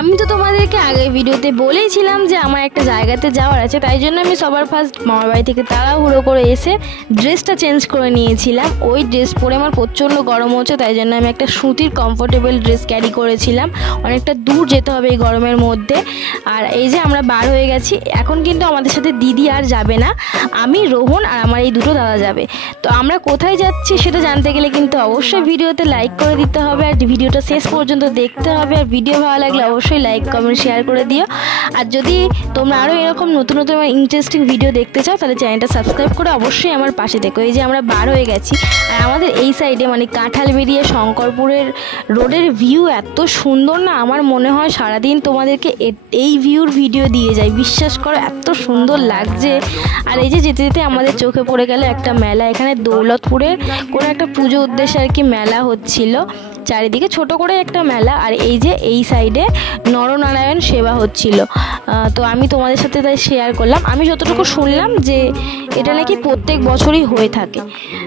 আমি তো তোমাদেরকে আগে ভিডিওতে বলেইছিলাম যে আমার একটা জায়গাতে যাওয়ার আছে, তাই জন্য আমি সবার ফার্স্ট মামার বাড়ি থেকে তাড়াহুড়ো করে এসে ড্রেসটা চেঞ্জ করে নিয়েছিলাম। ওই ড্রেস পরে আমার প্রচণ্ড গরম হচ্ছে, তাই জন্য আমি একটা সুতির কমফোর্টেবল ড্রেস ক্যারি করেছিলাম। অনেকটা দূর যেতে হবে এই গরমের মধ্যে। আর এই যে আমরা বার হয়ে গেছি, এখন কিন্তু আমাদের সাথে দিদি আর যাবে না, আমি, রোহন আর আমার এই দুটো দাদা যাবে। তো আমরা কোথায় যাচ্ছি সেটা জানতে গেলে কিন্তু অবশ্যই ভিডিওতে লাইক করে দিতে হবে আর ভিডিওটা শেষ পর্যন্ত দেখতে হবে। আর ভিডিও ভালো লাগলে অবশ্যই লাইক কমেন্ট শেয়ার করে দিও। আর যদি তোমরা আরও এরকম নতুন নতুন ইন্টারেস্টিং ভিডিও দেখতে চাও তাহলে চ্যানেলটা সাবস্ক্রাইব করে অবশ্যই আমার পাশে দেখো। এই যে আমরা বার হয়ে গেছি, আর আমাদের এই সাইডে মানে কাঁঠাল বেরিয়ে শঙ্করপুরের রোডের ভিউ এত সুন্দর না, আমার মনে হয় সারাদিন তোমাদেরকে এই ভিউর ভিডিও দিয়ে যায়, বিশ্বাস করো এত সুন্দর লাগছে। আর এই যে যেতে যেতে আমাদের চোখে পড়ে গেল একটা মেলা, এখানে দৌলতপুরের কোনো একটা পুজো উদ্দেশ্যে আর কি মেলা হচ্ছিল, চারিদিকে ছোট করে একটা মেলা। আর এই যে এই সাইডে নরনারায়ণ সেবা হচ্ছিল, তো আমি তোমাদের সাথে তাই শেয়ার করলাম। আমি যতটুকু শুনলাম যে এটা নাকি প্রত্যেক বছরই হয়ে থাকে,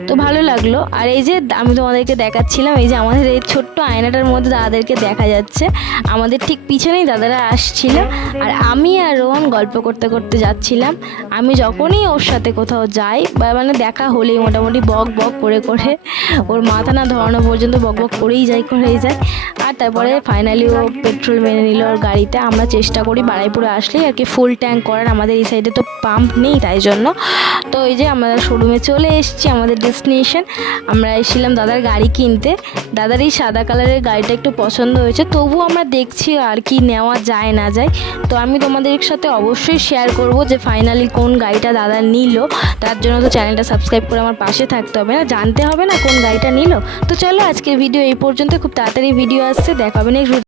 তো ভালো লাগলো। আর এই যে আমি তোমাদেরকে দেখাচ্ছিলাম, এই যে আমাদের এই ছোট্ট আয়নাটার মধ্যে দাদাদেরকে দেখা যাচ্ছে, আমাদের ঠিক পিছনেই দাদারা আসছিল। আর আমি আর রোহন গল্প করতে করতে যাচ্ছিলাম। আমি যখনই ওর সাথে কোথাও যাই বা মানে দেখা হলেই মোটামুটি বক বক করে করে ওর মাথা না ধরানো পর্যন্ত বক বক করেই যায়। আর তারপরে ফাইনালি ও পেট্রোল মেনে নিল ওর গাড়িতে। আমরা চেষ্টা করি বারাইপুরে আসলেই আর কি ফুল ট্যাঙ্ক করার, আমাদের এই সাইডে তো পাম্প নেই, তাই জন্য। তো এই যে আমরা শোরুমে চলে এসেছি, আমাদের ডেস্টিনেশন। আমরা এসেছিলাম দাদার গাড়ি কিনতে, দাদার এই সাদা কালারের গাড়িটা একটু পছন্দ হয়েছে, তবু আমরা দেখছি আর কি নেওয়া যায় না যায়। তো আমি তোমাদের সাথে অবশ্যই শেয়ার করব যে ফাইনালি কোন গাড়িটা দাদা নিল। তার জন্য তো চ্যানেলটা সাবস্ক্রাইব করে আমার পাশে থাকতে হবে, না জানতে হবে না কোন গাড়িটা নিল। তো চলো আজকের ভিডিও এই পর্যন্ত, খুব তাড়াতাড়ি ভিডিও আসছে, দেখা হবে নেক্সট।